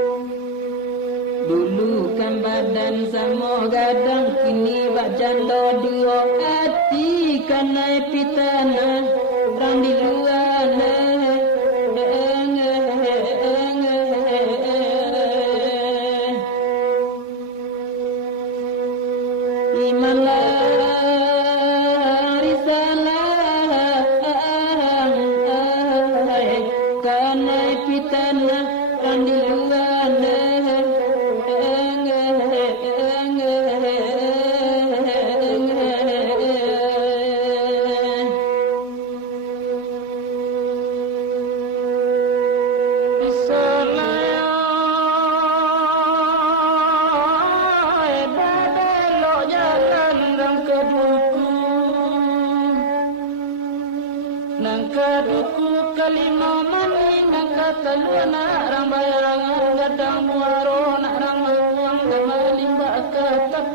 Dulu kan badan sama gadang, kini bacalo dua hati kanai pitana rang di luar imanlah risalah kanai pitana rang di luar Nangka duku kalima mani nangka taluna rang bayang gadang muaro nak rang uang kembali mbak ke tapi